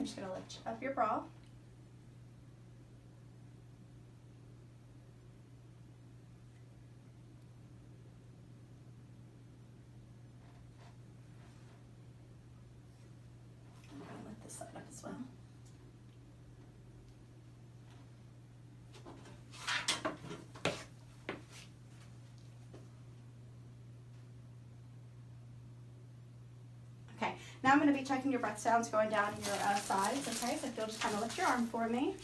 I'm just gonna lift up your bra. I'm gonna lift this side up as well. Okay, now I'm going to be checking your breath sounds going down your sides, okay? So if you'll just kind of lift your arm for me.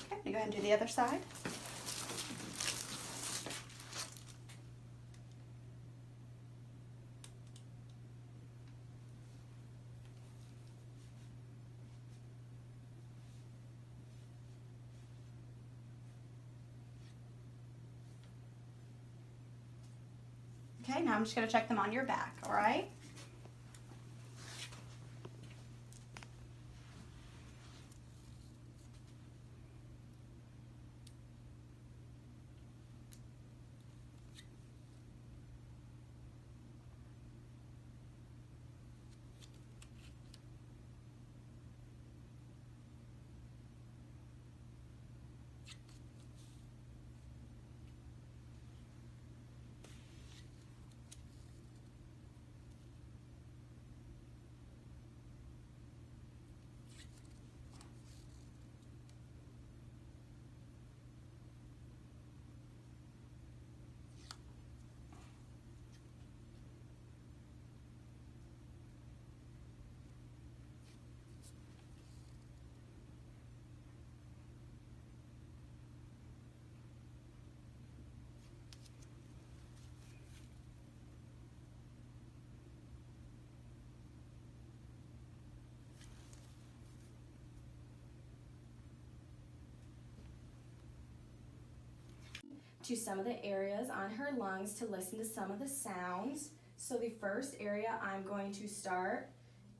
Okay, I'm going to go ahead and do the other side. Okay, now I'm just going to check them on your back, all right? To some of the areas on her lungs to listen to some of the sounds. So the first area I'm going to start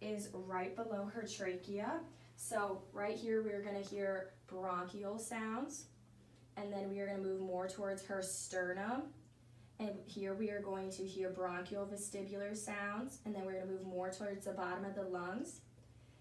is right below her trachea. So right here we're going to hear bronchial sounds, and then we are going to move more towards her sternum, and here we are going to hear bronchial vestibular sounds, and then we're going to move more towards the bottom of the lungs,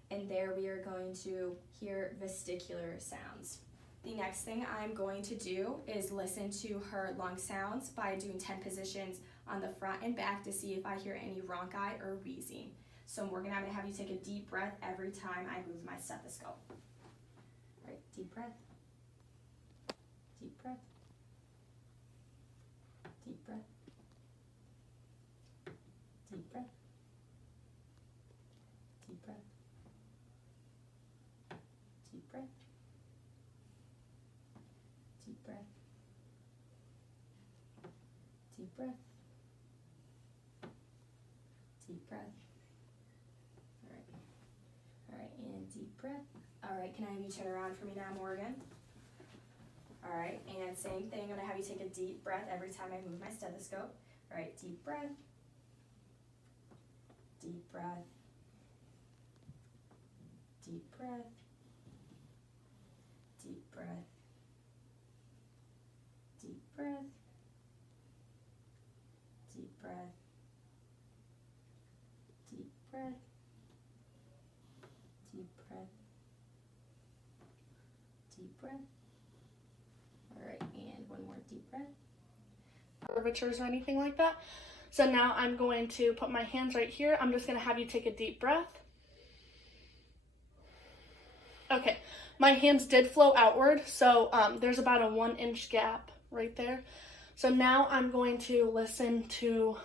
and there we are going to hear vestibular sounds. The next thing I'm going to do is listen to her lung sounds by doing 10 positions on the front and back to see if I hear any rhonchi or wheezing. So I'm going to have you take a deep breath every time I move my stethoscope. All right, deep breath, deep breath, deep breath, deep breath, deep breath, deep breath. Deep breath, deep breath, deep breath. All right, and deep breath. All right, can I have you turn around for me now, Morgan? All right, and same thing, I'm gonna have you take a deep breath every time I move my stethoscope. All right, deep breath, deep breath, deep breath, deep breath, deep breath, deep breath, deep breath, deep breath, deep breath. All right, and one more deep breath. Curvatures or anything like that. So now I'm going to put my hands right here. I'm just going to have you take a deep breath. Okay, my hands did flow outward, so there's about a 1-inch gap right there. So now I'm going to listen to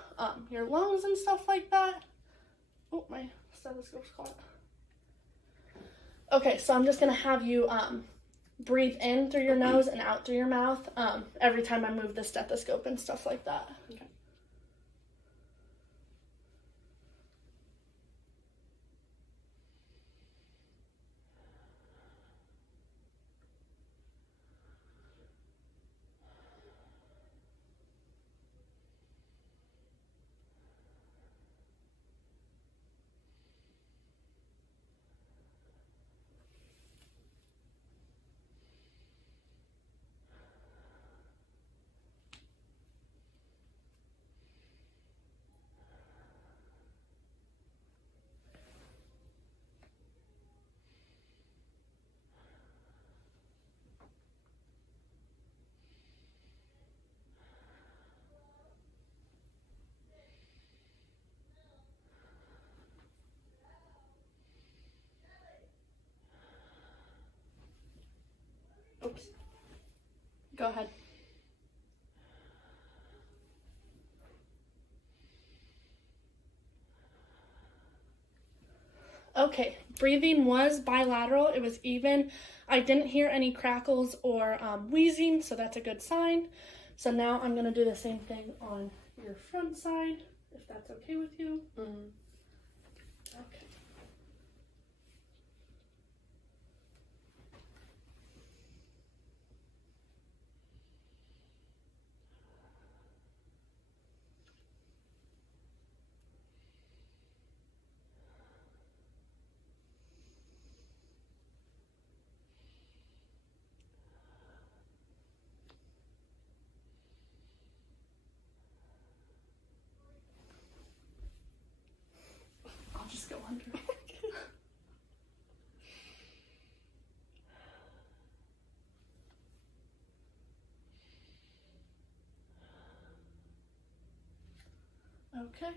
your lungs and stuff like that. Oh, my stethoscope's caught. Okay, so I'm just going to have you breathe in through your nose and out through your mouth every time I move the stethoscope and stuff like that. Okay. Go ahead. Okay, breathing was bilateral. It was even. I didn't hear any crackles or wheezing, so that's a good sign. So now I'm going to do the same thing on your front side, if that's okay with you. Mm-hmm. Okay. I'll just go under. Okay,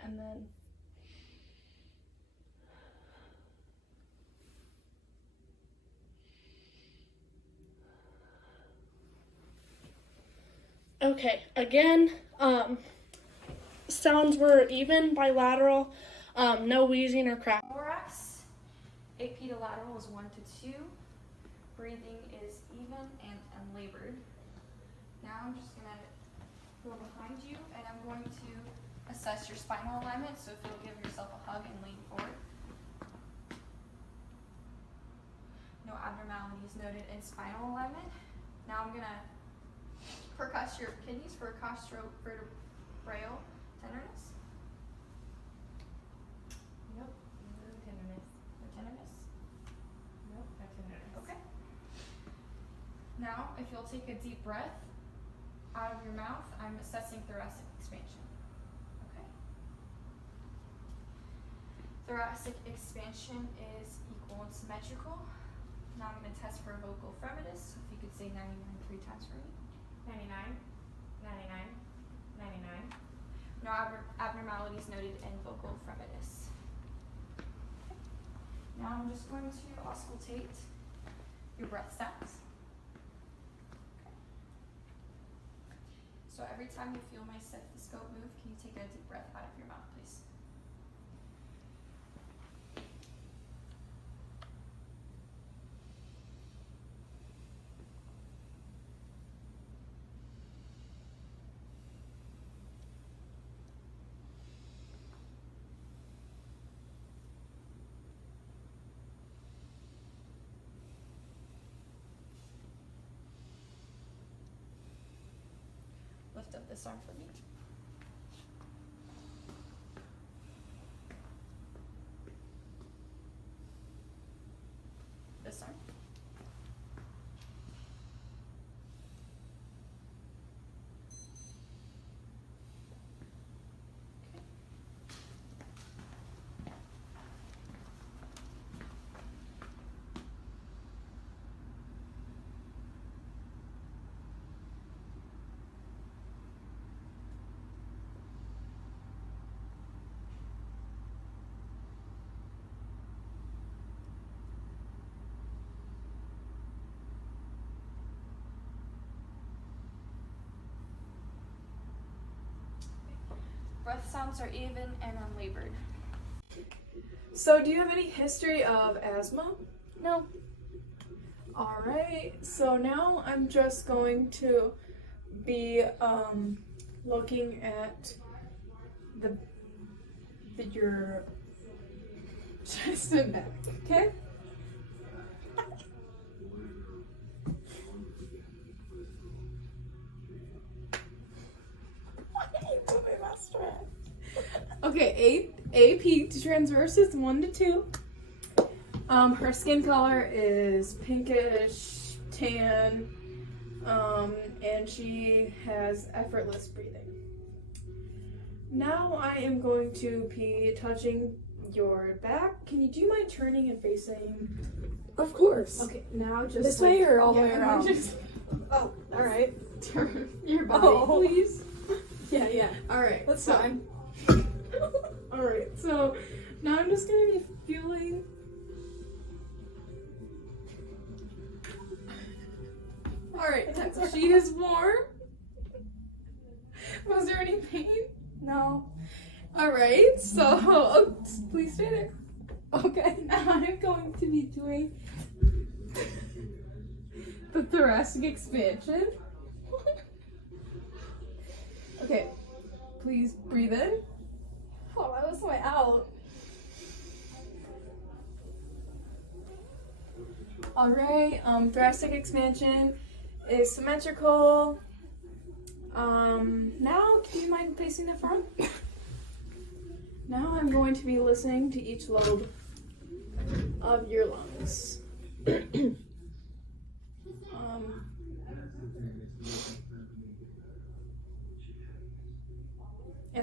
and then okay, again, sounds were even bilateral, no wheezing or crack. Thorax, AP to lateral is 1 to 2. Breathing is even and unlabored. Now I'm just gonna go behind you and I'm going to assess your spinal alignment. So if you'll give yourself a hug and lean forward. No abnormalities noted in spinal alignment. Now I'm gonna percuss your kidneys for costovertebral tenderness. Nope. No tenderness. No tenderness. Nope. No tenderness. Okay. Now, if you'll take a deep breath out of your mouth, I'm assessing thoracic expansion. Okay. Thoracic expansion is equal and symmetrical. Now I'm going to test for vocal fremitus. If you could say 99 3 times for me. 99. 99. 99. No abnormalities noted in vocal fremitus. Now I'm just going to auscultate your breath sounds. So every time you feel my stethoscope move, can you take a deep breath out of your mouth, please? Lift up this arm for me. This arm. Breath sounds are even and unlabored. So, do you have any history of asthma? No. Alright, so now I'm just going to be looking at your chest and neck, okay? Okay, AP to transverse is 1 to 2. Her skin color is pinkish, tan, and she has effortless breathing. Now I am going to be touching your back. Do you mind turning and facing? Of course. Okay, now just This way or all the way around? Oh, All right. turn Your body. Oh, please. Yeah. Alright, That's so, fine. Alright, so now I'm just gonna be feeling. Alright, she is warm. Was there any pain? No. Alright, so oh, please stay there. Okay. I'm going to be doing the thoracic expansion. Okay, please breathe in. Oh, that was my out. Alright, thoracic expansion is symmetrical. Now, do you mind facing the front? Now I'm going to be listening to each lobe of your lungs. And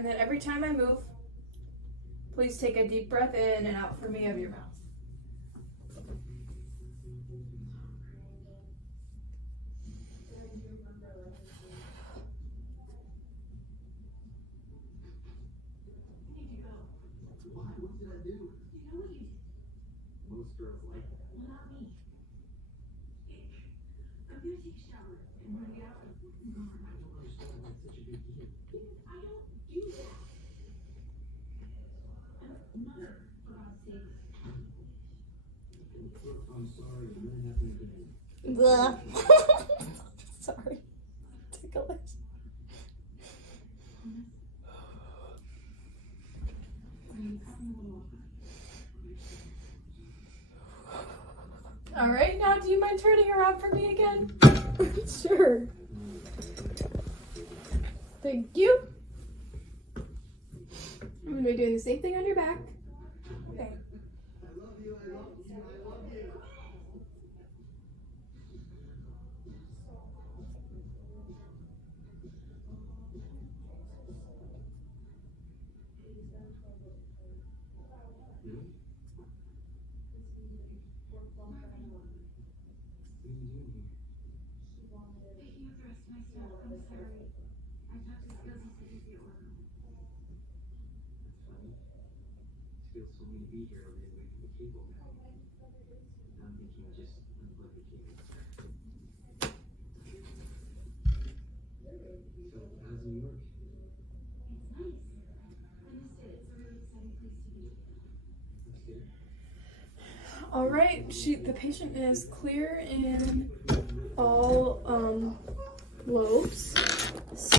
then every time I move, please take a deep breath in and out for me of your mouth. Blah. Sorry. Ticklish. All right, now do you mind turning around for me again? Sure. Thank you. I'm going to be doing the same thing on your back. Okay. Feels so me to be here over there waiting for the cable now. I'm thinking just unplug the cable. So, how's New York? It's nice. I missed it. It's a really exciting place to be. That's good. All right, the patient is clear in all lobes.